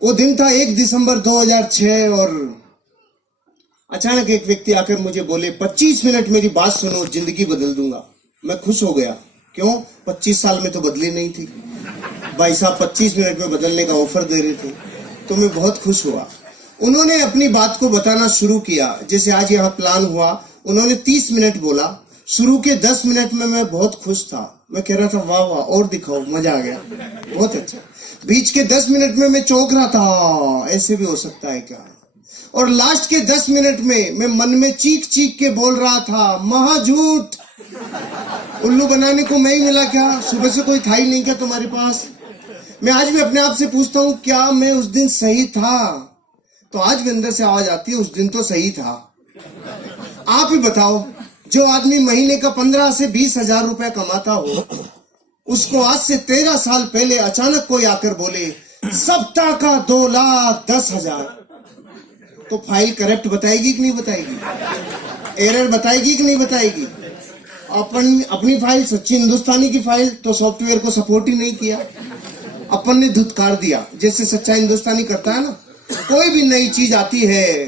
वो दिन था 1 दिसंबर 2006 और अचानक एक व्यक्ति आकर मुझे बोले 25 मिनट मेरी बात सुनो, जिंदगी बदल दूंगा। मैं खुश हो गया। क्यों? 25 साल में तो बदली नहीं थी। भाई साहब 25 मिनट में बदलने का ऑफर दे रहे थे, तो मैं बहुत खुश हुआ। उन्होंने अपनी बात को बताना शुरू किया। जैसे आज यहाँ प्लान हुआ, उन्होंने 30 मिनट बोला। शुरू के 10 मिनट में मैं बहुत खुश था। मैं कह रहा था वाह वाह और दिखाओ, मजा आ गया, बहुत अच्छा। बीच के 10 मिनट में मैं चौंक रहा था, ऐसे भी हो सकता है क्या। और लास्ट के 10 मिनट में मैं मन में चीख चीख के बोल रहा था महा झूठ, उल्लू बनाने को मैं ही मिला क्या? सुबह से कोई था ही नहीं क्या तुम्हारे पास? मैं आज भी अपने आप से पूछता हूँ, क्या मैं उस दिन सही था? तो आज भी अंदर से आवाज आती है, उस दिन तो सही था। आप ही बताओ, जो आदमी महीने का 15 से 20 हजार रुपया कमाता हो, उसको आज से 13 साल पहले अचानक कोई आकर बोले सप्ताह का 2,10,000, तो फाइल करेक्ट बताएगी कि नहीं बताएगी? एरर बताएगी कि नहीं बताएगी? अपनी फाइल सच्ची हिंदुस्तानी की फाइल तो सॉफ्टवेयर को सपोर्ट ही नहीं किया, अपन ने धुतकार दिया, जैसे सच्चा हिंदुस्तानी करता है ना। कोई भी नई चीज आती है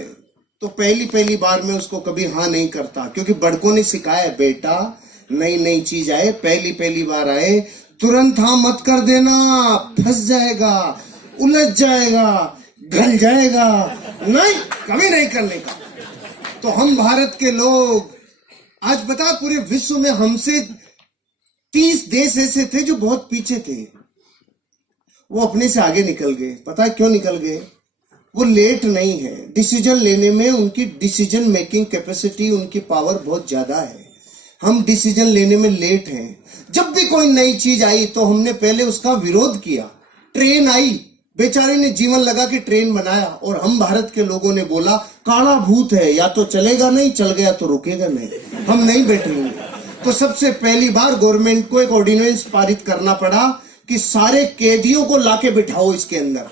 तो पहली बार में उसको कभी हाँ नहीं करता, क्योंकि बड़कों ने सिखाया है बेटा, नई चीज आए, पहली बार आए, तुरंत हाँ मत कर देना, फंस जाएगा, उलझ जाएगा, गल जाएगा, नहीं, कभी नहीं करने का। तो हम भारत के लोग आज बता, पूरे विश्व में हमसे 30 देश ऐसे थे जो बहुत पीछे थे, वो अपने से आगे निकल गए। पता है क्यों निकल गए? वो लेट नहीं है, डिसीजन लेने में उनकी डिसीजन मेकिंग कैपेसिटी, उनकी पावर बहुत ज्यादा है। हम डिसीजन लेने में लेट हैं। जब भी कोई नई चीज आई तो हमने पहले उसका विरोध किया। ट्रेन आई, बेचारे ने जीवन लगा के ट्रेन बनाया, और हम भारत के लोगों ने बोला काला भूत है, या तो चलेगा नहीं, चल गया तो रुकेगा नहीं, हम नहीं बैठेंगे। तो सबसे पहली बार गवर्नमेंट को एक ऑर्डिनेंस पारित करना पड़ा कि सारे कैदियों को लाके बिठाओ इसके अंदर।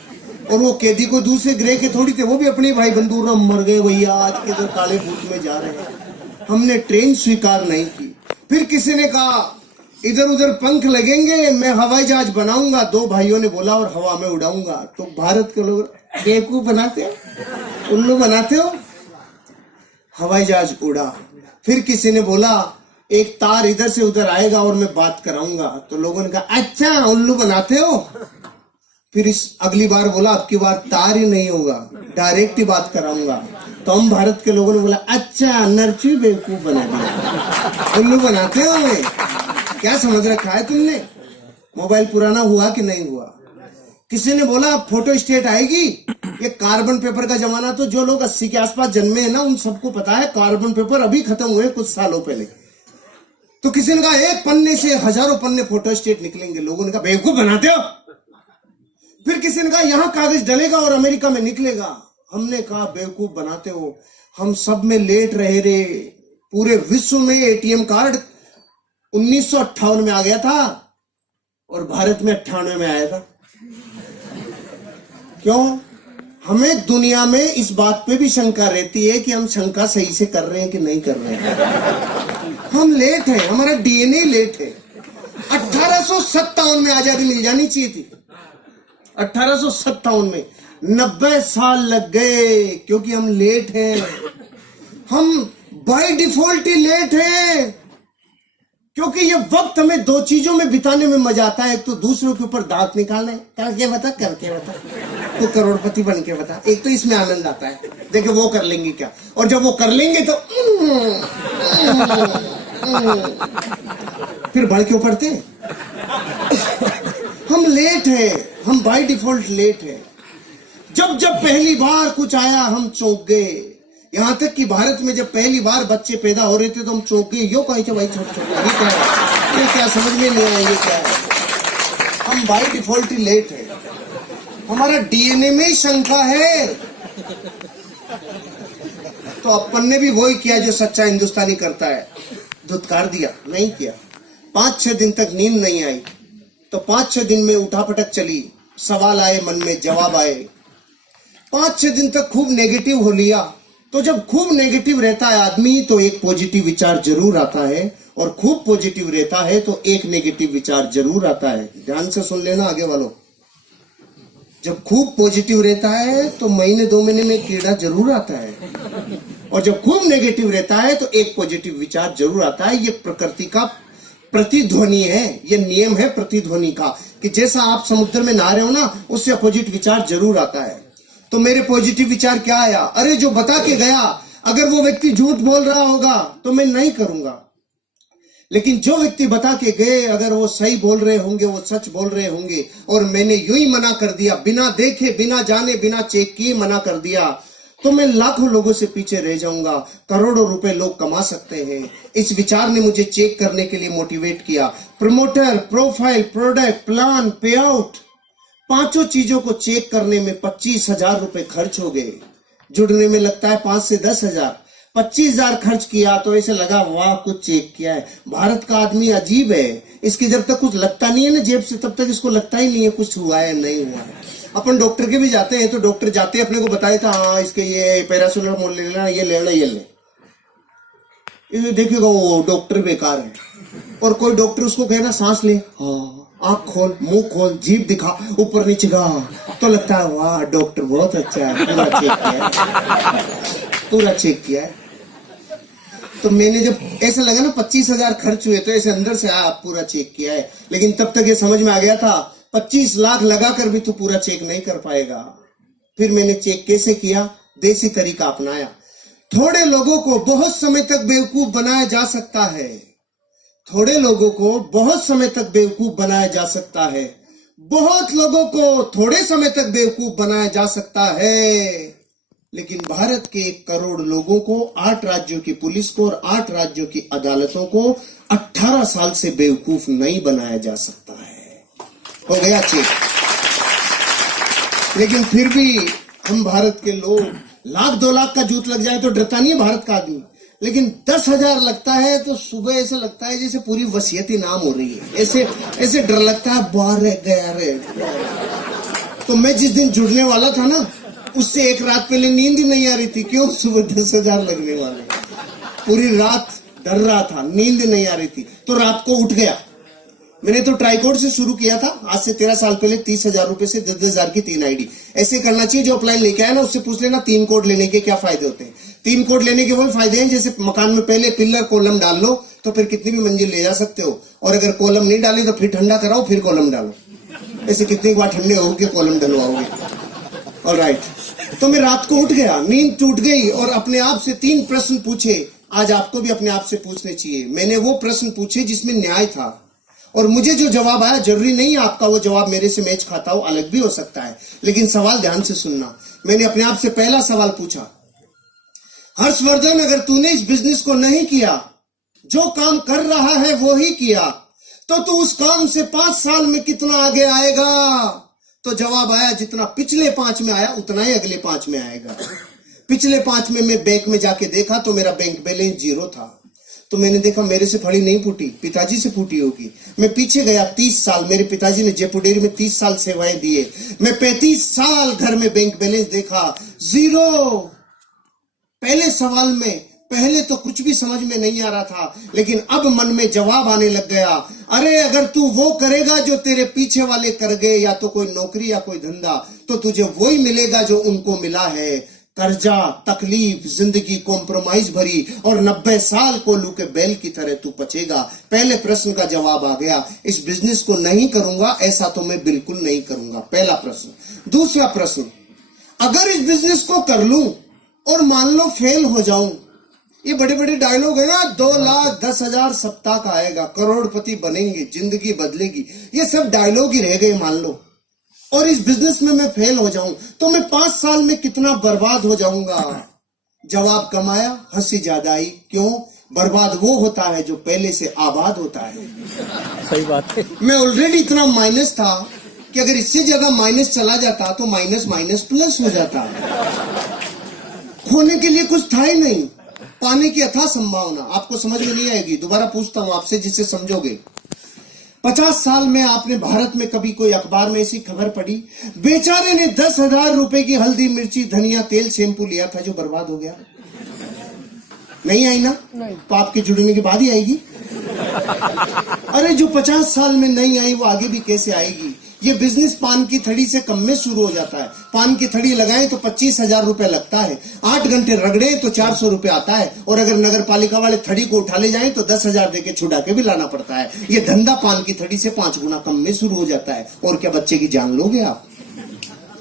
और वो कैदी को दूसरे ग्रह के थोड़ी थे, वो भी अपने भाई बंधुओं मर गए भैया, आज के तो काले भूत में जा रहे हैं। हमने ट्रेन स्वीकार नहीं की। फिर किसी ने कहा इधर उधर पंख लगेंगे, मैं हवाई जहाज बनाऊंगा। 2 भाइयों ने बोला और हवा में उड़ाऊंगा। तो भारत के लोग बेवकूफ बनाते हो, उल्लू बनाते हो, हवाई जहाज उड़ा। फिर किसी ने बोला एक तार इधर से उधर आएगा और मैं बात कराऊंगा। तो लोगों ने कहा अच्छा उल्लू बनाते हो। फिर इस अगली बार बोला अब की बार तार ही नहीं होगा, डायरेक्ट ही बात कराऊंगा। तो हम भारत के लोगों ने बोला अच्छा नरचू बेवकूफ बना दिया, उल्लू बनाते हो हमें, क्या समझ रखा है तुमने? मोबाइल पुराना हुआ कि नहीं हुआ? किसी ने बोला फोटो स्टेट आएगी। ये कार्बन पेपर का जमाना, तो जो लोग 80 के आसपास जन्मे हैं ना, उन सबको पता है कार्बन पेपर अभी खत्म हुए कुछ सालों पहले। तो किसी ने कहा एक पन्ने से हजारों पन्ने फोटो स्टेट निकलेंगे। लोगों ने कहा बेवकूफ बनाते हो। फिर किसी ने कहा यहां कागज डलेगा और अमेरिका में निकलेगा। हमने कहा बेवकूफ बनाते हो, हम सब में लेट रहे रे। पूरे विश्व में एटीएम कार्ड 1958 में आ गया था और भारत में 98 में आया था। क्यों? हमें दुनिया में इस बात पे भी शंका रहती है कि हम शंका सही से कर रहे हैं कि नहीं कर रहे हैं। हम लेट हैं, हमारा डीएनए लेट है। 1857 में आजादी मिल जानी चाहिए थी। 1857 में 90 साल लग गए, क्योंकि हम लेट हैं। हम बाय डिफॉल्ट ही लेट हैं, क्योंकि ये वक्त हमें 2 चीजों में बिताने में मजा आता है। एक तो दूसरों के ऊपर दांत निकालना है, करके बता तो करोड़पति बन के बता। एक तो इसमें आनंद आता है, देखो वो कर लेंगे क्या, और जब वो कर लेंगे तो फिर बढ़ के पड़ते। हम लेट हैं, हम बाय डिफॉल्ट लेट हैं। जब पहली बार कुछ आया हम चौंक गए। यहां तक कि भारत में जब पहली बार बच्चे पैदा हो रहे थे तो हम चौंक गए। यो कहीं भाई छोटे ये क्या समझ में नहीं आया, ये क्या है? हम बाय डिफॉल्ट ही लेट है, हमारा डीएनए में शंका है। तो अपन ने भी वही किया जो सच्चा हिंदुस्तानी करता है, धुतकार दिया, नहीं किया। 5-6 दिन तक नींद नहीं आई, तो 5-6 दिन में उठापटक चली, सवाल आए मन में, जवाब आए। 5-6 दिन तक खूब नेगेटिव हो लिया। तो जब खूब नेगेटिव रहता है आदमी तो एक पॉजिटिव विचार जरूर आता है, और खूब पॉजिटिव रहता है तो एक नेगेटिव विचार जरूर आता है। ध्यान से सुन लेना आगे वालों, जब खूब पॉजिटिव रहता है तो महीने 2 महीने में कीड़ा जरूर आता है, और जब खूब नेगेटिव रहता है तो एक पॉजिटिव विचार जरूर आता है। ये प्रकृति का प्रतिध्वनि है, ये नियम है प्रतिध्वनि का, कि जैसा आप समुद्र में नहा रहे हो ना, उससे अपोजिट विचार जरूर आता है। तो मेरे पॉजिटिव विचार क्या आया? अरे जो बता के गया, अगर वो व्यक्ति झूठ बोल रहा होगा तो मैं नहीं करूंगा, लेकिन जो व्यक्ति बता के गए अगर वो सही बोल रहे होंगे, वो सच बोल रहे होंगे, और मैंने यूं ही मना कर दिया, बिना देखे, बिना जाने, बिना चेक किए मना कर दिया, तो मैं लाखों लोगों से पीछे रह जाऊंगा। करोड़ों रुपए लोग कमा सकते हैं। इस विचार ने मुझे चेक करने के लिए मोटिवेट किया। प्रमोटर, प्रोफाइल, प्रोडक्ट, प्लान, पे आउट, 5 चीजों को चेक करने में 25,000 रुपए खर्च हो गए। जुड़ने में लगता है 5 से 10,000। 25,000 खर्च किया तो ऐसे लगा वाह कुछ चेक किया है। भारत का आदमी अजीब है, इसके जब तक कुछ लगता नहीं है ना जेब से, तब तक इसको लगता ही नहीं है कुछ हुआ है नहीं हुआ है। अपन डॉक्टर के भी जाते हैं तो डॉक्टर जाते अपने को बताए था, हाँ इसके ये पैरासिटामोल ले लेना, ये लेना, ये ले, ये देखिएगा वो डॉक्टर बेकार है। और कोई डॉक्टर उसको कहना सांस ले, हाँ आंख खोल, मुंह खोल, जीभ दिखा, ऊपर नीचे गा, तो लगता है वाह डॉक्टर बहुत अच्छा है, पूरा चेक किया है, पूरा चेक किया है। तो मैंने जब ऐसा लगा ना 25,000 खर्च हुए, तो ऐसे अंदर से आप पूरा चेक किया है। लेकिन तब तक ये समझ में आ गया था 25 लाख लगाकर भी तू पूरा चेक नहीं कर पाएगा। फिर मैंने चेक कैसे किया? देसी तरीका अपनाया। थोड़े लोगों को बहुत समय तक बेवकूफ बनाया जा सकता है, थोड़े लोगों को बहुत समय तक बेवकूफ बनाया जा सकता है, बहुत लोगों को थोड़े समय तक बेवकूफ बनाया जा सकता है, लेकिन भारत के 1 करोड़ लोगों को, 8 राज्यों की पुलिस को और 8 राज्यों की अदालतों को 18 साल से बेवकूफ नहीं बनाया जा सकता है। हो गया चेक। लेकिन फिर भी हम भारत के लोग, 1,00,000 2 लाख का जूत लग जाए तो डरता नहीं है भारत का आदमी, लेकिन 10,000 लगता है तो सुबह ऐसा लगता है जैसे पूरी वसीयत नाम हो रही है, ऐसे ऐसे डर लगता है, बाहर रह गया रे। तो मैं जिस दिन जुड़ने वाला था ना, उससे 1 रात पहले नींद ही नहीं आ रही थी। क्यों? सुबह 10,000 लगने वाले। पूरी रात डर रहा था, नींद नहीं आ रही थी, तो रात को उठ गया। मैंने तो ट्राइकोड से शुरू किया था, आज से 13 साल पहले। 30,000 रुपए से 10,000 की 3 आईडी। ऐसे करना चाहिए। जो अपलाइन लेके आया ना, उससे पूछ लेना 3 कोड लेने के क्या फायदे होते हैं। 3 कोड लेने के वही फायदे हैं जैसे मकान में पहले पिलर कॉलम डाल लो तो फिर कितनी भी मंजिल ले जा सकते हो, और अगर कॉलम नहीं डाली तो फिर ठंडा कराओ, फिर कॉलम डालो। ऐसे कितनी बार ठंडे होगे कॉलम डलवाओगे। ऑलराइट, तो मैं रात को उठ गया, नींद टूट गई, और अपने आप से 3 प्रश्न पूछे। आज आपको भी अपने आप से पूछने चाहिए। मैंने वो प्रश्न पूछे जिसमें न्याय था, और मुझे जो जवाब आया, जरूरी नहीं आपका वो जवाब मेरे से मैच खाता हो, अलग भी हो सकता है, लेकिन सवाल ध्यान से सुनना। मैंने अपने आप से पहला सवाल पूछा, हर्षवर्धन अगर तूने इस बिजनेस को नहीं किया, जो काम कर रहा है वो ही किया, तो तू उस काम से 5 साल में कितना आगे आएगा? तो जवाब आया, जितना पिछले 5 में आया उतना ही अगले 5 में आएगा। पिछले 5 में मैं बैंक में जाके देखा तो मेरा बैंक बैलेंस 0 था। तो मैंने देखा मेरे से फड़ी नहीं फूटी, पिताजी से फूटी होगी। मैं पीछे गया 30 साल, मेरे पिताजी ने जयपुर डेयरी में 30 साल सेवाएं दिए। मैं 35 साल घर में बैंक बैलेंस देखा, 0। पहले सवाल में पहले तो कुछ भी समझ में नहीं आ रहा था, लेकिन अब मन में जवाब आने लग गया। अरे अगर तू वो करेगा जो तेरे पीछे वाले कर गए, या तो कोई नौकरी या कोई धंधा, तो तुझे वही मिलेगा जो उनको मिला है। कर्जा, तकलीफ, जिंदगी कॉम्प्रोमाइज भरी, और 90 साल कोल्हू के बैल की तरह तू बचेगा। पहले प्रश्न का जवाब आ गया, इस बिजनेस को नहीं करूंगा, ऐसा तो मैं बिल्कुल नहीं करूंगा। पहला प्रश्न। दूसरा प्रश्न, अगर इस बिजनेस को कर लूं और मान लो फेल हो जाऊं, ये बड़े बड़े डायलॉग है ना, 2,10,000 सप्ताह का आएगा, करोड़पति बनेंगे, जिंदगी बदलेगी, ये सब डायलॉग ही रह गए मान लो, और इस बिजनेस में मैं फेल हो जाऊं तो मैं 5 साल में कितना बर्बाद हो जाऊंगा। जवाब कम आया, हंसी ज्यादा आई। क्यों? बर्बाद वो होता है जो पहले से आबाद होता है। सही बात है। मैं ऑलरेडी इतना माइनस था कि अगर इससे जगह माइनस चला जाता तो माइनस माइनस प्लस हो जाता। खोने के लिए कुछ था ही नहीं, पाने की अथाह संभावना। आपको समझ में नहीं आएगी, दोबारा पूछता हूं आपसे जिससे समझोगे। 50 साल में आपने भारत में कभी कोई अखबार में ऐसी खबर पढ़ी, बेचारे ने 10,000 रुपए की हल्दी, मिर्ची, धनिया, तेल, शैम्पू लिया था जो बर्बाद हो गया? नहीं आई ना? नहीं। तो आपके जुड़ने के बाद ही आएगी। अरे जो 50 साल में नहीं आई वो आगे भी कैसे आएगी? ये बिजनेस पान की थड़ी से कम में शुरू हो जाता है। पान की थड़ी लगाएं तो 25,000 रुपए लगता है, 8 घंटे रगड़े तो 400 रुपए आता है, और अगर नगर पालिका वाले थड़ी को उठा ले जाएं तो 10,000 देके छुड़ा के भी लाना पड़ता है। ये धंधा पान की थड़ी से 5 गुना कम में शुरू हो जाता है। और क्या बच्चे की जान लोगे आप?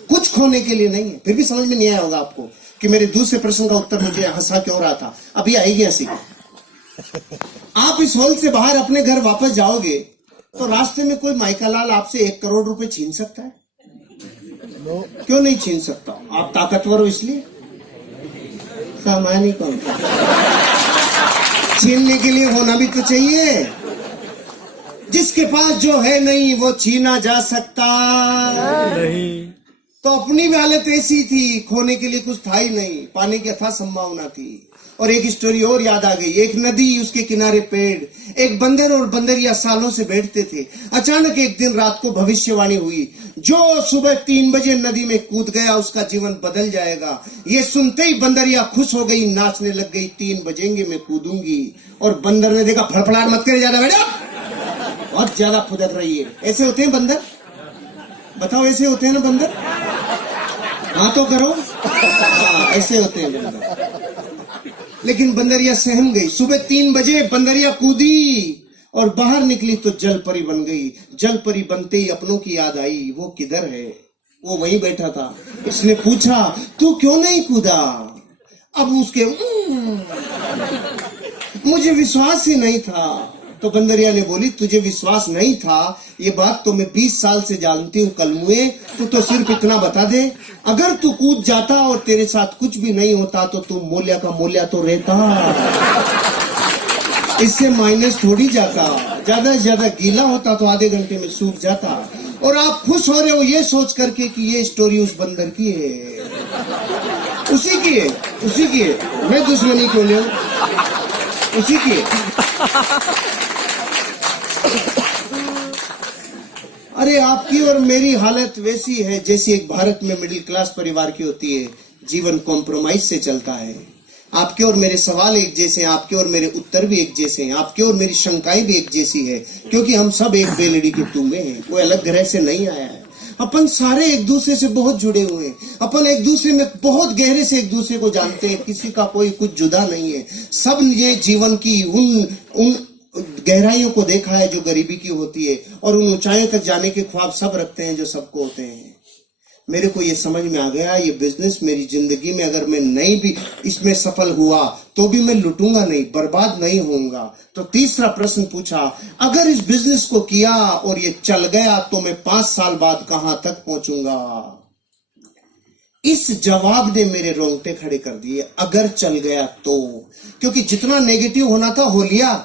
कुछ खोने के लिए नहीं है। फिर भी समझ में नहीं आया होगा आपको कि मेरे दूसरे प्रश्न का उत्तर मुझे हंसा क्यों रहा था। अभी आएगी हंसी। आप इस हॉल से बाहर अपने घर वापस जाओगे तो रास्ते में कोई माइकालाल आपसे 1 करोड़ रुपए छीन सकता है? क्यों नहीं छीन सकता? आप ताकतवर हो इसलिए? सामान्य कौन? छीनने के लिए होना भी तो चाहिए। जिसके पास जो है नहीं वो छीना जा सकता नहीं। तो अपनी भी हालत ऐसी थी, खोने के लिए कुछ था ही नहीं, पाने की अथाह संभावना थी। और एक स्टोरी और याद आ गई। एक नदी, उसके किनारे पेड़, एक बंदर और बंदरिया सालों से बैठते थे। अचानक एक दिन रात को भविष्यवाणी हुई, जो सुबह 3 बजे नदी में कूद गया उसका जीवन बदल जाएगा। ये सुनते ही बंदरिया खुश हो गई, नाचने लग गई, 3 बजेंगे मैं कूदूंगी। और बंदर ने देखा, फड़फड़ाहट मत करे ज्यादा बेटा, बहुत ज्यादा फुदक रही है। ऐसे होते हैं बंदर? बताओ, ऐसे होते हैं ना बंदर? हाँ तो करो। हाँ, ऐसे होते हैं बंदर। लेकिन बंदरिया सहम गई। सुबह 3 बजे बंदरिया कूदी और बाहर निकली तो जल परी बन गई। जल परी बनते ही अपनों की याद आई, वो किधर है? वो वहीं बैठा था। इसने पूछा, तू क्यों नहीं कूदा? अब उसके मुझे विश्वास ही नहीं था। तो बंदरिया ने बोली, तुझे विश्वास नहीं था ये बात तो मैं 20 साल से जानती हूँ कलमुए। तू तो सिर्फ इतना बता दे, अगर तू कूद जाता और तेरे साथ कुछ भी नहीं होता तो तू मूल्य का मूल्य तो रहता, इससे माइनस थोड़ी जाता। ज्यादा से ज्यादा गीला होता तो आधे घंटे में सूख जाता। और आप खुश हो रहे हो ये सोच करके कि ये स्टोरी उस बंदर की है, उसी की है, उसी की है। मैं दुश्मनी क्यों ले, उसी की है। अरे आपकी और मेरी हालत वैसी है जैसी एक भारत में मिडिल क्लास परिवार की होती है। जीवन कॉम्प्रोमाइज से चलता है। आपके और मेरे सवाल एक जैसे हैं, आपके और मेरे उत्तर भी एक जैसे हैं, आपके और मेरी शंकाएं भी एक जैसी है, क्योंकि हम सब एक बेलड़ी के टूमे हैं। कोई अलग ग्रह से नहीं आया है। अपन सारे एक दूसरे से बहुत जुड़े हुए हैं। अपन एक दूसरे में बहुत गहरे से एक दूसरे को जानते हैं। किसी का कोई कुछ जुदा नहीं है। सब ये जीवन की उन गहराइयों को देखा है जो गरीबी की होती है, और उन ऊंचाइयों तक जाने के ख्वाब सब रखते हैं जो सबको होते हैं। मेरे को ये समझ में आ गया, ये बिजनेस मेरी जिंदगी में अगर मैं नहीं भी इसमें सफल हुआ तो भी मैं लुटूंगा नहीं, बर्बाद नहीं होऊंगा। तो तीसरा प्रश्न पूछा, अगर इस बिजनेस को किया और ये चल गया तो मैं 5 साल बाद कहां तक पहुंचूंगा? इस जवाब ने मेरे रोंगटे खड़े कर दिए। अगर चल गया तो, क्योंकि जितना नेगेटिव होना था हो लिया।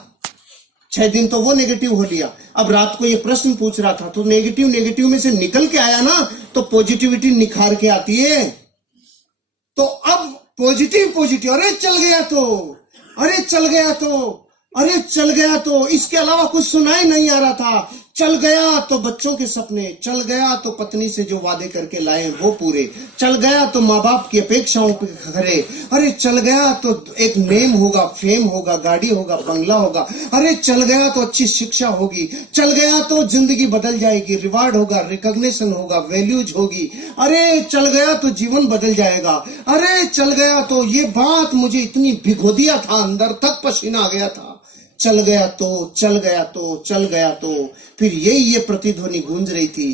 6 दिन तो वो नेगेटिव हो लिया। अब रात को ये प्रश्न पूछ रहा था तो नेगेटिव में से निकल के आया ना, तो पॉजिटिविटी निखार के आती है। तो अब पॉजिटिव, अरे चल गया तो, अरे चल गया तो, अरे चल गया तो, इसके अलावा कुछ सुनाई नहीं आ रहा था। चल गया तो बच्चों के सपने, चल गया तो पत्नी से जो वादे करके लाए वो पूरे, चल गया तो माँ बाप की अपेक्षाओं पे खरे, अरे चल गया तो एक नेम होगा, फेम होगा, गाड़ी होगा, बंगला होगा, अरे चल गया तो अच्छी शिक्षा होगी, चल गया तो जिंदगी बदल जाएगी, रिवार्ड होगा, रिकॉग्निशन होगा, वैल्यूज होगी, अरे चल गया तो जीवन बदल जाएगा, अरे चल गया तो ये बात मुझे इतनी भिगो दिया था, अंदर तक पसीना आ गया था। चल गया तो, चल गया तो, चल गया तो, फिर ये प्रतिध्वनि गूंज रही थी।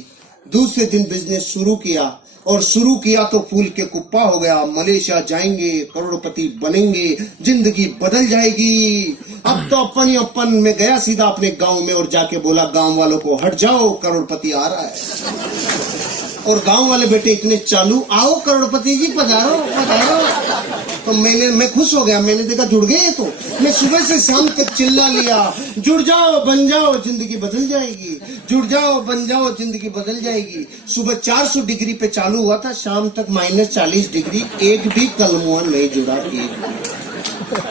दूसरे दिन बिजनेस शुरू किया, और शुरू किया तो फूल के कुप्पा हो गया। मलेशिया जाएंगे, करोड़पति बनेंगे, जिंदगी बदल जाएगी। अब तो अपन में गया सीधा अपने गांव में और जाके बोला गांव वालों को, हट जाओ करोड़पति आ रहा है। और गांव वाले बेटे इतने चालू, आओ करोड़पति जी पधारो पधारो। तो मैं खुश हो गया। मैंने देखा जुड़ गए। तो मैं सुबह से शाम तक चिल्ला लिया, जुड़ जाओ बन जाओ जिंदगी बदल जाएगी, जुड़ जाओ बन जाओ जिंदगी बदल जाएगी। सुबह 400 डिग्री पे चालू हुआ था, शाम तक -40 डिग्री, एक भी कलमुआ नहीं जुड़ा।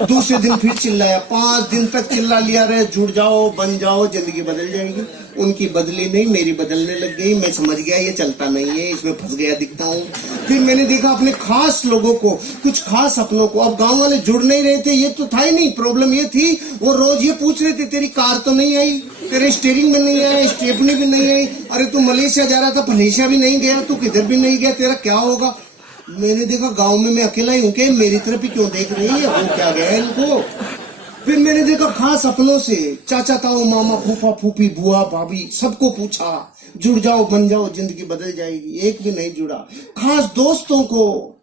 दूसरे दिन फिर चिल्लाया, 5 दिन तक चिल्ला लिया रहे, जुड़ जाओ बन जाओ जिंदगी बदल जाएगी। उनकी बदली नहीं, मेरी बदलने लग गई। मैं समझ गया ये चलता नहीं है, इसमें फंस गया दिखता हूँ। फिर मैंने देखा अपने खास लोगों को, कुछ खास अपनों को। अब गांव वाले जुड़ नहीं रहे थे, ये तो था ही नहीं। प्रॉब्लम ये थी वो रोज ये पूछ रहे थे, तेरी कार तो नहीं आई, तेरे स्टीयरिंग में नहीं आया, स्टेपनी भी नहीं आई। अरे तू मलेशिया जा रहा था, मलेशिया भी नहीं गया, तू किधर भी नहीं गया, तेरा क्या होगा? मैंने देखा गांव में मैं अकेला ही हूं कि मेरी तरफ ही क्यों देख रही है, वो क्या गया इनको। फिर मैंने देखा खास अपनों से, चाचा ताऊ मामा फूफा फूफी बुआ भाभी सबको पूछा, जुड़ जाओ बन जाओ जिंदगी बदल जाएगी, एक भी नहीं जुड़ा। खास दोस्तों को,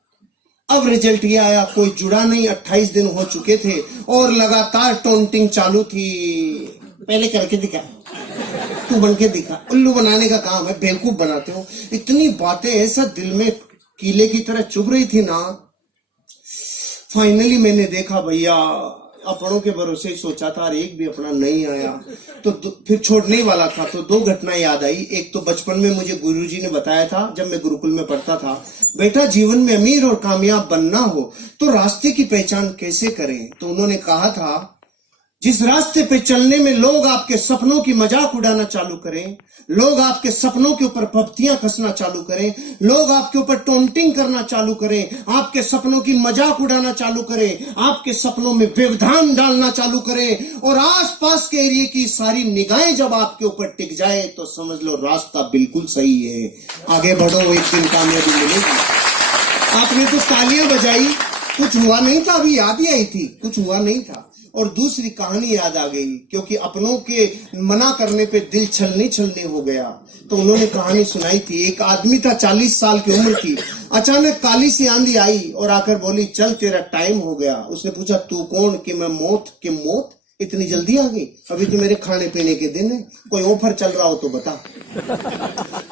अब रिजल्ट ये आया कोई जुड़ा नहीं। 28 दिन हो चुके थे और लगातार टोंटिंग चालू थी। पहले करके दिखा, तू बन के दिखा, उल्लू बनाने का काम है, बेवकूफ बनाते हो। इतनी बातें ऐसा दिल में कीले की तरह चुभ रही थी ना। फाइनली मैंने देखा भैया अपनों के भरोसे ही सोचा था और एक भी अपना नहीं आया, तो फिर छोड़ने वाला था। तो दो घटनाएं याद आई। एक तो बचपन में मुझे गुरुजी ने बताया था जब मैं गुरुकुल में पढ़ता था, बेटा जीवन में अमीर और कामयाब बनना हो तो रास्ते की पहचान कैसे करें। तो उन्होंने कहा था जिस रास्ते पे चलने में लोग आपके सपनों की मजाक उड़ाना चालू करें, लोग आपके सपनों के ऊपर पपतियां कसना चालू करें, लोग आपके ऊपर टोंटिंग करना चालू करें, आपके सपनों की मजाक उड़ाना चालू करें, आपके सपनों में व्यवधान डालना चालू करें और आसपास के एरिया की सारी निगाहें जब आपके ऊपर टिक जाए तो समझ लो रास्ता बिल्कुल सही है, आगे बढ़ो, एक दिन कामयाबी मिलेगी। आपने तो तालियां बजाई, कुछ हुआ नहीं था, अभी याद ही आई थी, कुछ हुआ नहीं था। और दूसरी कहानी याद आ गई, क्योंकि अपनों के मना करने पे दिल छलने छलने हो गया। तो उन्होंने कहानी सुनाई थी। एक आदमी था, 40 साल की उम्र की, अचानक काली सी आंधी आई और आकर बोली चल तेरा टाइम हो गया। उसने पूछा तू कौन? कि मैं मौत। कि मौत इतनी जल्दी आ गई? अभी तो मेरे खाने पीने के दिन है, कोई ऑफर चल रहा हो तो बता।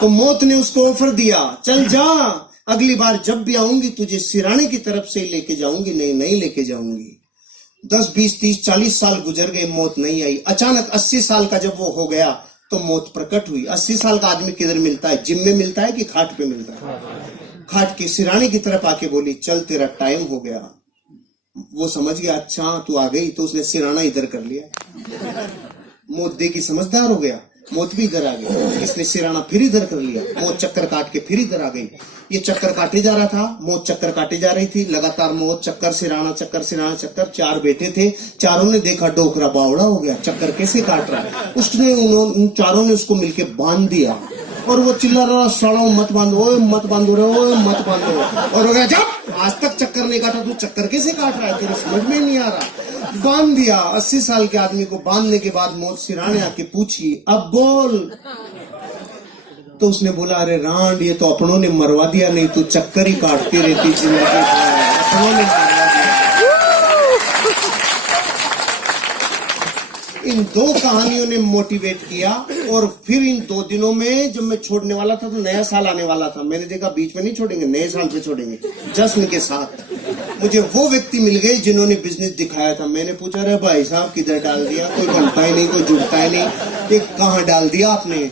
तो मौत ने उसको ऑफर दिया, चल जा, अगली बार जब भी आऊंगी तुझे सिराने की तरफ से लेके जाऊंगी, नहीं लेके जाऊंगी। 10, 20, 30, 40 साल गुजर गए, मौत नहीं आई। अचानक 80 साल का जब वो हो गया तो मौत प्रकट हुई। 80 साल का आदमी किधर मिलता है? जिम में मिलता है कि खाट पे मिलता है? खाट के सिराने की तरफ आके बोली चल तेरा टाइम हो गया। वो समझ गया अच्छा तू आ गई, तो उसने सिराना इधर कर लिया। मौत देखी समझदार हो गया, मौत भी इधर आ गई। इसने सिराना फिर इधर कर लिया, मौत चक्कर काट के फिर इधर आ गई। ये चक्कर काटे जा रहा था, मौत चक्कर काटे जा रही थी, लगातार मौत चक्कर सिराना चक्कर सिराना चक्कर। 4 बेटे थे, चारों ने देखा डोकरा बावड़ा हो गया, चक्कर कैसे काट रहा है। उसने उन चारों ने उसको मिलके बांध दिया और वो चिल्ला रहा साड़ो मत बांधो, मत बांधो रे, मत बांधो। और हो गया जब आज तक चक्कर नहीं काटा, तू चक्कर कैसे काट रहा है, तेरे समझ में नहीं आ रहा। बांध दिया। 80 साल के आदमी को बांधने के बाद मौत सिराने आके पूछी अब बोल। तो उसने बोला अरे रांड ये तो अपनों ने मरवा दिया, नहीं तो चक्कर ही काटती रहती जिंदगी भर, अपनों ने मरवा दिया। इन 2 कहानियों ने मोटिवेट किया। और फिर इन 2 दिनों में जब मैं छोड़ने वाला था तो नया साल आने वाला था, मैंने देखा बीच में नहीं छोड़ेंगे, नए साल पे छोड़ेंगे जश्न के साथ। मुझे वो व्यक्ति मिल गए जिन्होंने बिजनेस दिखाया था। मैंने पूछा रे भाई साहब किधर डाल दिया, कोई बनता ही नहीं, कोई जुड़ता ही नहीं, ये कहाँ डाल दिया आपने?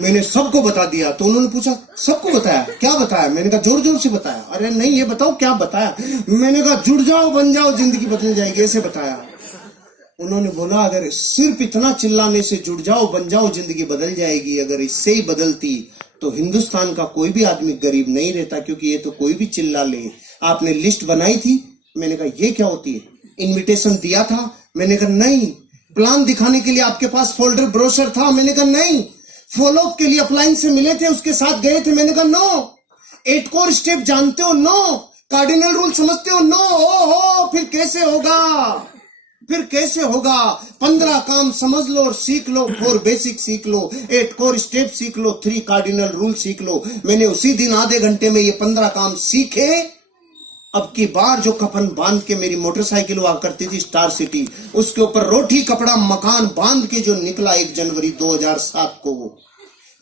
मैंने सबको बता दिया। तो उन्होंने पूछा सबको बताया? क्या बताया? मैंने कहा जोर जोर से बताया। अरे नहीं ये बताओ क्या बताया? मैंने कहा जुड़ जाओ बन जाओ जिंदगी बदल जाएगी, ऐसे बताया। उन्होंने बोला अगर सिर्फ इतना चिल्लाने से जुड़ जाओ बन जाओ जिंदगी बदल जाएगी, अगर इससे ही बदलती तो हिंदुस्तान का कोई भी आदमी गरीब नहीं रहता, क्योंकि ये तो कोई भी चिल्ला ले। आपने लिस्ट बनाई थी? मैंने कहा ये क्या होती है? इनविटेशन दिया था? मैंने कहा नहीं। प्लान दिखाने के लिए आपके पास फोल्डर ब्रोशर था? मैंने कहा नहीं। फॉलोअप के लिए अपलाइन से मिले थे, उसके साथ गए थे? मैंने कहा नो। 8 कोर स्टेप जानते हो? नो। कार्डिनल रूल समझते हो? नो। ओहो फिर कैसे होगा? फिर कैसे होगा? 15 काम समझ लो और सीख लो, 4 बेसिक सीख लो, 8 कोर स्टेप सीख लो, 3 कार्डिनल रूल सीख लो। मैंने उसी दिन आधे घंटे में ये 15 काम सीखे। अब की बार जो कफन बांध के मेरी मोटरसाइकिल हुआ करती थी स्टार सिटी, उसके ऊपर रोटी कपड़ा मकान बांध के जो निकला 1 जनवरी 2007 को,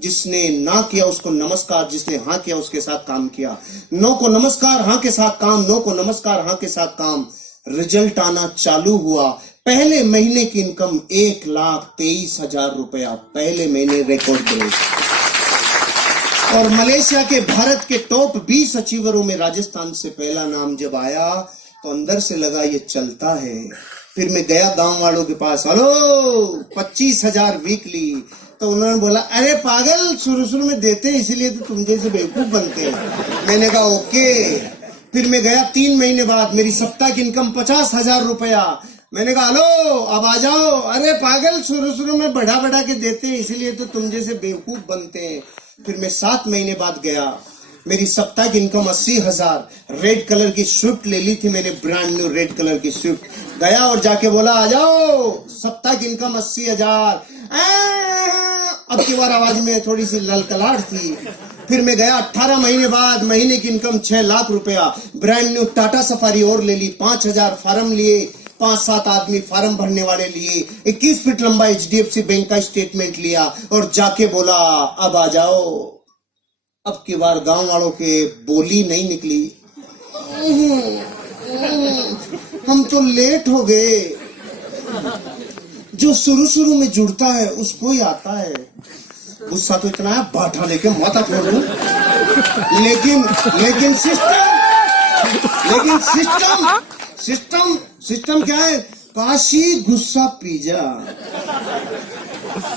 जिसने ना किया उसको नमस्कार, जिसने हाँ किया उसके साथ काम किया। नो को नमस्कार, हाँ के साथ काम, नो को नमस्कार, हाँ के साथ काम। रिजल्ट आना चालू हुआ। पहले महीने की इनकम 1,23,000 रुपया, पहले महीने रिकॉर्ड ब्रेक। और मलेशिया के भारत के टॉप 20 अचीवरों में राजस्थान से पहला नाम जब आया तो अंदर से लगा ये चलता है। फिर मैं गया गांव वालों के पास, हेलो 25,000 वीकली। तो उन्होंने बोला अरे पागल शुरू में देते इसीलिए तो तुम जैसे बेवकूफ बनते हैं। मैंने कहा ओके। फिर मैं गया 3 महीने बाद, मेरी सप्ताह की इनकम 50,000 रुपया। मैंने कहा हेलो अब आ जाओ। अरे पागल, शुरू शुरू में बढ़ा बढ़ा के देते हैं, इसीलिए तो तुम जैसे बेवकूफ बनते हैं। फिर मैं 7 महीने बाद गया, मेरी साप्ताहिक इनकम 80,000। रेड कलर की स्विफ्ट ले ली थी मैंने, ब्रांड न्यू रेड कलर की स्विफ्ट। गया और जाके बोला आ जाओ, साप्ताहिक इनकम 80,000। अब की बार आवाज में थोड़ी सी ललकलाहट थी। फिर मैं गया 18 महीने बाद, महीने की इनकम 6 लाख रुपया। ब्रांड न्यू टाटा सफारी और ले ली, 5,000 फार्म लिए, 5-7 आदमी फार्म भरने वाले लिए, 21 फीट लंबा HDFC बैंक का स्टेटमेंट लिया और जाके बोला अब आ जाओ। अब की बार गांव वालों के बोली नहीं निकली, हम तो लेट हो गए। जो शुरू शुरू में जुड़ता है उसको ही आता है। गुस्सा तो इतना है बाठा लेके माथा फोड़ दूं, लेकिन सिस्टम क्या है? काशी गुस्सा पीजा।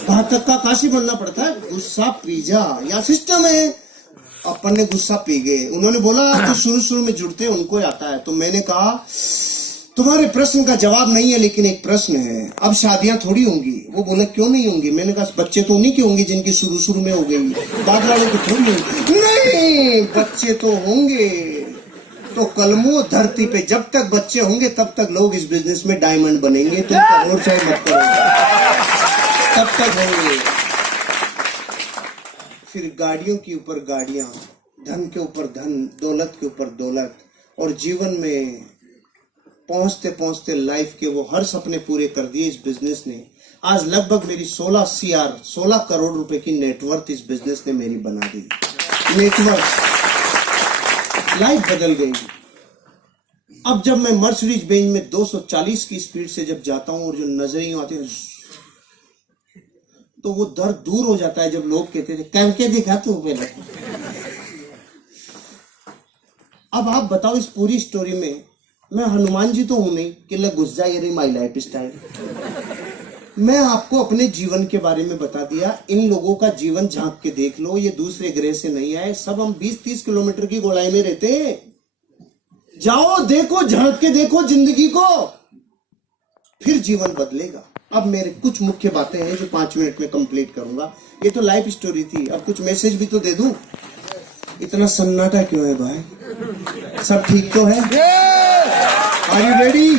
घातक का काशी बनना पड़ता है, गुस्सा पीजा या सिस्टम है। अपन ने गुस्सा पी गए। उन्होंने बोला जो शुरू शुरू में जुड़ते हैं उनको ही आता है। तो मैंने कहा तुम्हारे प्रश्न का जवाब नहीं है, लेकिन एक प्रश्न है, अब शादियां थोड़ी होंगी। वो बोले क्यों नहीं होंगी? मैंने कहा बच्चे तो उन्हीं के होंगे जिनकी शुरू शुरू में हो गई, बाद वालों की थोड़ी होंगी। नहीं, बच्चे तो होंगे। तो कलमों धरती पे जब तक बच्चे होंगे तब तक लोग इस बिजनेस में डायमंड बनेंगे। तुम करो चाहे मत करो, तब तक होंगे। फिर गाड़ियों के ऊपर गाड़ियां, धन के ऊपर धन, दौलत के ऊपर दौलत, और जीवन में पहुंचते पहुंचते लाइफ के वो हर सपने पूरे कर दिए इस बिजनेस ने। आज लगभग मेरी 16 करोड़ रुपए की नेटवर्थ इस बिजनेस ने मेरी बना दी। नेटवर्थ, लाइफ बदल गई। अब जब मैं मर्सिडीज बेंज में 240 की स्पीड से जब जाता हूं और जो नजरें आती हैं तो वो दर्द दूर हो जाता है। जब लोग कहते थे करके दिखा तू पहले। अब आप बताओ इस पूरी स्टोरी में मैं हनुमान जी तो हूं नहीं कि ले घुस जाए ये माई लाइफ स्टाइल। मैं आपको अपने जीवन के बारे में बता दिया। इन लोगों का जीवन झांक के देख लो, ये दूसरे ग्रह से नहीं आए। सब हम 20-30 किलोमीटर की गोलाई में रहते हैं। जाओ देखो, झांक के देखो जिंदगी को, फिर जीवन बदलेगा। अब मेरे कुछ मुख्य बातें हैं जो 5 मिनट में कंप्लीट करूंगा। ये तो लाइफ स्टोरी थी, अब कुछ मैसेज भी तो दे दूं। इतना सन्नाटा क्यों है भाई? सब ठीक तो है? Are you ready?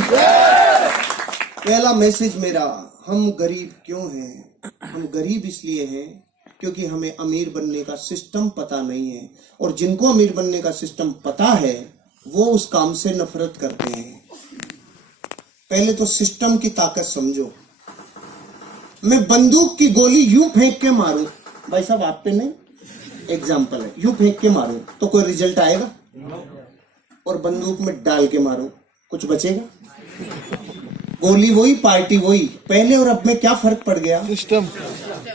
पहला मैसेज मेरा, हम गरीब क्यों हैं? हम गरीब इसलिए हैं क्योंकि हमें अमीर बनने का सिस्टम पता नहीं है, और जिनको अमीर बनने का सिस्टम पता है वो उस काम से नफरत करते हैं। पहले तो सिस्टम की ताकत समझो। मैं बंदूक की गोली यूं फेंक के मारूं, भाई साहब आप पे नहीं, एग्जाम्पल है, यूं फेंक के मारूं तो कोई रिजल्ट आएगा? और बंदूक में डाल के मारूं कुछ बचेगा? गोली वही, पार्टी वही। पहले और अब में क्या फर्क पड़ गया? सिस्टम।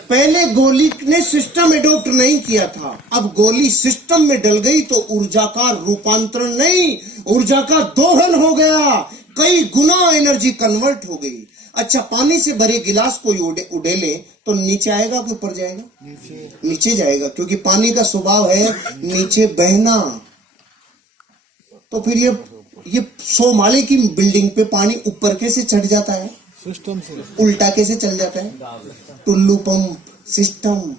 पहले गोली ने सिस्टम एडॉप्ट नहीं किया था, अब गोली सिस्टम में डल गई तो ऊर्जा का रूपांतरण नहीं, ऊर्जा का दोहन हो गया। कई गुना एनर्जी कन्वर्ट हो गई। अच्छा, पानी से भरे गिलास कोई उड़ेले तो नीचे आएगा कि ऊपर जाएगा? नीचे जाएगा, क्योंकि पानी का स्वभाव है नीचे बहना। तो फिर ये 100 माले की बिल्डिंग पे पानी ऊपर कैसे चढ़ जाता है? सिस्टम से। उल्टा कैसे चल जाता है? टुल्लू पंप सिस्टम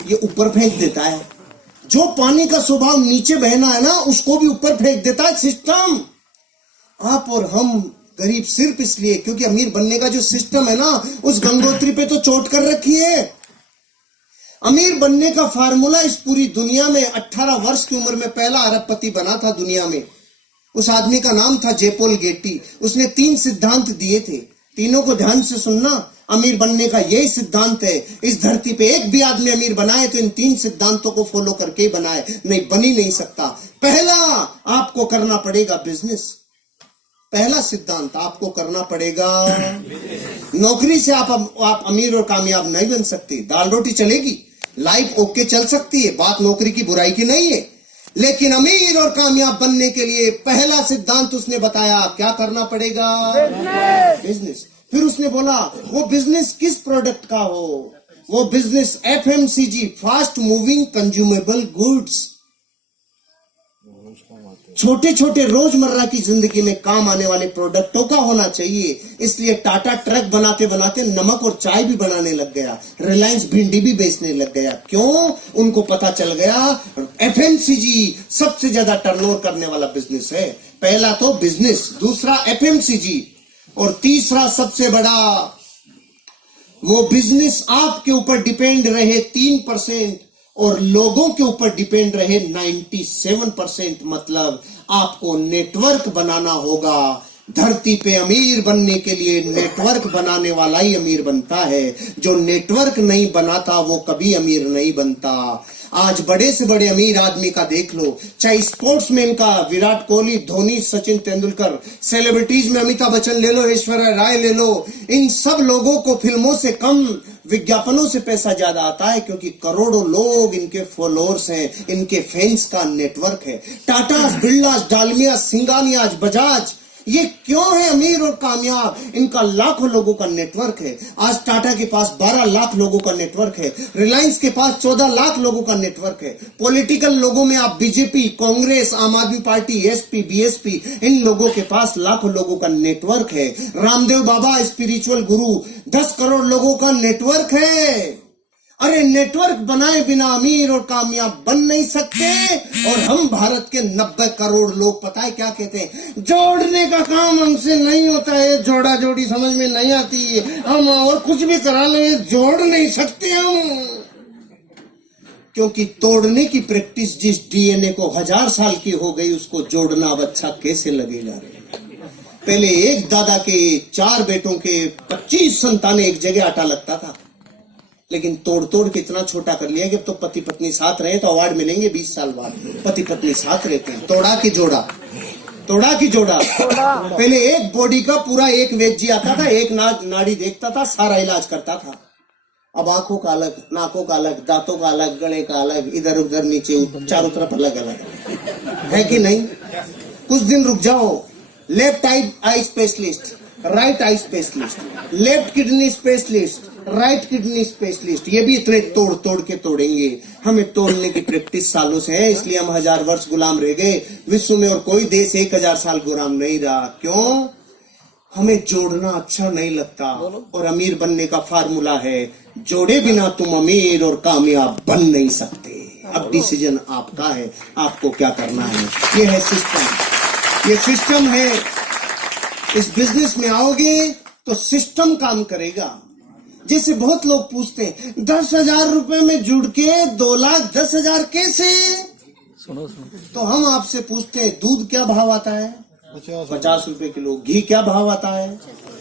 ये ऊपर फेंक देता है। जो पानी का स्वभाव नीचे बहना है ना, उसको भी ऊपर फेंक देता है सिस्टम। आप और हम गरीब सिर्फ इसलिए क्योंकि अमीर बनने का जो सिस्टम है ना, उस गंगोत्री पे तो चोट कर रखी है। अमीर बनने का फार्मूला इस पूरी दुनिया में 18 वर्ष की उम्र में पहला अरबपति बना था दुनिया में। उस आदमी का नाम था जेपोल गेटी। उसने 3 सिद्धांत दिए थे, तीनों को ध्यान से सुनना। अमीर बनने का यही सिद्धांत है। इस धरती पे एक भी आदमी अमीर बनाए तो इन 3 सिद्धांतों को फॉलो करके ही बनाए, नहीं बन ही नहीं सकता। पहला, आपको करना पड़ेगा बिजनेस। पहला सिद्धांत, आपको करना पड़ेगा। नौकरी से आप अमीर और कामयाब नहीं बन सकते। दाल रोटी चलेगी, लाइफ ओके चल सकती है, बात नौकरी की बुराई की नहीं है, लेकिन अमीर और कामयाब बनने के लिए पहला सिद्धांत उसने बताया, क्या करना पड़ेगा? बिजनेस। फिर उसने बोला वो बिजनेस किस प्रोडक्ट का हो? वो business FMCG, fast moving consumable goods. छोटे छोटे रोजमर्रा की जिंदगी में काम आने वाले प्रोडक्टों का होना चाहिए। इसलिए टाटा ट्रक बनाते बनाते नमक और चाय भी बनाने लग गया, रिलायंस भिंडी भी बेचने लग गया। क्यों? उनको पता चल गया एफएमसीजी सबसे ज्यादा टर्नओवर करने वाला बिजनेस है। पहला तो बिजनेस, दूसरा एफएमसीजी, और तीसरा सबसे बड़ा वो बिजनेस आपके ऊपर डिपेंड रहे 3% और लोगों के ऊपर डिपेंड रहे 97%। मतलब आपको नेटवर्क बनाना होगा। धरती पे अमीर बनने के लिए नेटवर्क बनाने वाला ही अमीर बनता है। जो नेटवर्क नहीं बनाता वो कभी अमीर नहीं बनता। आज बड़े से बड़े अमीर आदमी का देख लो, चाहे स्पोर्ट्समैन का विराट कोहली, धोनी, सचिन तेंदुलकर, सेलिब्रिटीज में अमिताभ बच्चन ले लो, ऐश्वर्या राय ले लो, इन सब लोगों को फिल्मों से कम विज्ञापनों से पैसा ज्यादा आता है, क्योंकि करोड़ों लोग इनके फॉलोअर्स हैं, इनके फैंस का नेटवर्क है। टाटा, बिरला, डालमिया, सिंगानिया, बजाज, ये क्यों है अमीर और कामयाब? इनका लाखों लोगों का नेटवर्क है। आज टाटा के पास 12 लाख लोगों का नेटवर्क है, रिलायंस के पास 14 लाख लोगों का नेटवर्क है। पॉलिटिकल लोगों में आप बीजेपी, कांग्रेस, आम आदमी पार्टी, एसपी, बीएसपी, इन लोगों के पास लाखों लोगों का नेटवर्क है। रामदेव बाबा स्पिरिचुअल गुरु, 10 करोड़ लोगों का नेटवर्क है। अरे नेटवर्क बनाए बिना अमीर और कामयाब बन नहीं सकते। और हम भारत के 90 करोड़ लोग पता है क्या कहते हैं? जोड़ने का काम हमसे नहीं होता है, जोड़ा जोड़ी समझ में नहीं आती है, हम और कुछ भी करा ले, जोड़ नहीं सकते हम। क्योंकि तोड़ने की प्रैक्टिस जिस डीएनए को 1000 साल की हो गई, उसको जोड़ना अब अच्छा कैसे लगेगा? पहले एक दादा के 4 बेटों के 25 संतानें एक जगह आटा लगता था, लेकिन तोड़ तोड़ के इतना छोटा कर लिया कि अब तो पति पत्नी साथ रहे तो अवार्ड मिलेंगे 20 साल बाद। पति पत्नी साथ रहते हैं। तोड़ा की जोड़ा, तोड़ा की जोड़ा। पहले एक बॉडी का पूरा एक वैद्य आता था, एक नाड़ी देखता था, सारा इलाज करता था। अब आंखों का अलग, नाकों का अलग, दांतों का अलग, गले का अलग, इधर उधर नीचे चारों तरफ अलग अलग है कि नहीं? कुछ दिन रुक जाओ। Left eye specialist, right eye specialist, left kidney specialist, right kidney specialist, ये भी इतने तोड़ तोड़ के तोड़ेंगे। हमें तोड़ने की प्रैक्टिस सालों से है, इसलिए हम 1000 वर्ष गुलाम रह गए। विश्व में और कोई देश 1000 साल गुलाम नहीं रहा। क्यों? हमें जोड़ना अच्छा नहीं लगता। और अमीर बनने का फार्मूला है, जोड़े बिना तुम अमीर और कामयाब बन नहीं सकते। अब डिसीजन आपका है, आपको क्या करना है। ये है सिस्टम, ये सिस्टम है। इस बिजनेस में आओगे तो सिस्टम काम करेगा। जैसे बहुत लोग पूछते हैं 10,000 रुपए में जुड़ के 2,10,000 कैसे? सुनो। तो हम आपसे पूछते हैं दूध क्या भाव आता है? 50 रुपए किलो। घी क्या भाव आता है?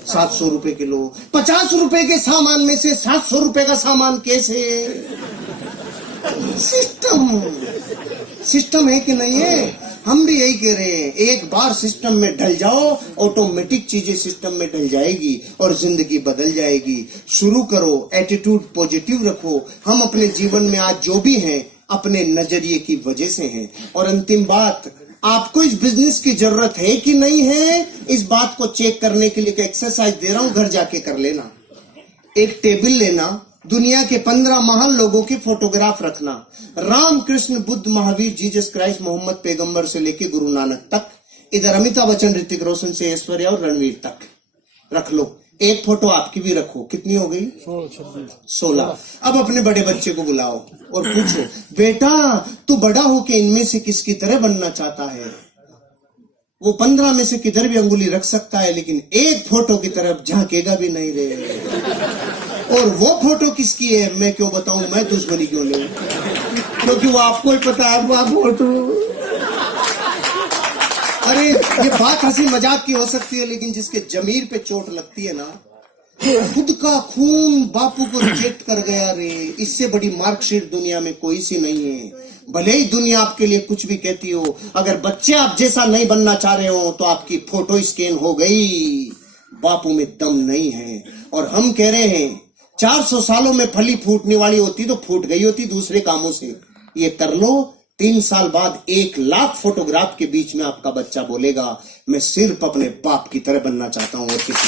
700 रुपए किलो। 50 रुपए के सामान में से 700 रुपए का सामान कैसे? सिस्टम है कि नहीं है? हम भी यही कह रहे हैं, एक बार सिस्टम में ढल जाओ, ऑटोमेटिक चीजें सिस्टम में ढल जाएगी और जिंदगी बदल जाएगी। शुरू करो, एटीट्यूड पॉजिटिव रखो। हम अपने जीवन में आज जो भी हैं अपने नजरिए की वजह से हैं। और अंतिम बात, आपको इस बिजनेस की जरूरत है कि नहीं है, इस बात को चेक करने के लिए एक एक्सरसाइज दे रहा हूं, घर जाके कर लेना। एक टेबल लेना, दुनिया के 15 महान लोगों की फोटोग्राफ रखना, राम, कृष्ण, बुद्ध, महावीर, जीसस क्राइस्ट, मोहम्मद पैगंबर से लेके गुरु नानक तक, इधर अमिताभ बच्चन, ऋतिक रोशन से ऐश्वर्या और रणवीर तक रख लो। एक फोटो आपकी भी रखो। कितनी हो गई? 16। अब अपने बड़े बच्चे को बुलाओ और पूछो, बेटा तू बड़ा होके इनमें से किसकी तरह बनना चाहता है? वो 15 में से किधर भी अंगुली रख सकता है, लेकिन एक फोटो की तरफ झांकेगा भी नहीं रे। और वो फोटो किसकी है मैं क्यों बताऊं, मैं दुश्मनी क्यों लूं? क्योंकि वो आपको ही पता है वो फोटो। अरे ये बात हंसी मजाक की हो सकती है, लेकिन जिसके जमीर पे चोट लगती है ना, खुद का खून बापू को रिजेक्ट कर गया रे, इससे बड़ी मार्कशीट दुनिया में कोई सी नहीं है। भले ही दुनिया आपके लिए कुछ भी कहती हो, अगर बच्चे आप जैसा नहीं बनना चाह रहे हो तो आपकी फोटो स्कैन हो गई। बापू में दम नहीं है। और हम कह रहे हैं 400 सालों में फली फूटने वाली होती तो फूट गई होती दूसरे कामों से। ये कर लो, 3 साल बाद 1 लाख फोटोग्राफ के बीच में आपका बच्चा बोलेगा मैं सिर्फ अपने बाप की तरह बनना चाहता हूं और किसी।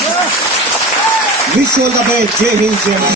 Wish all the best. जय हिंद, जय भारत।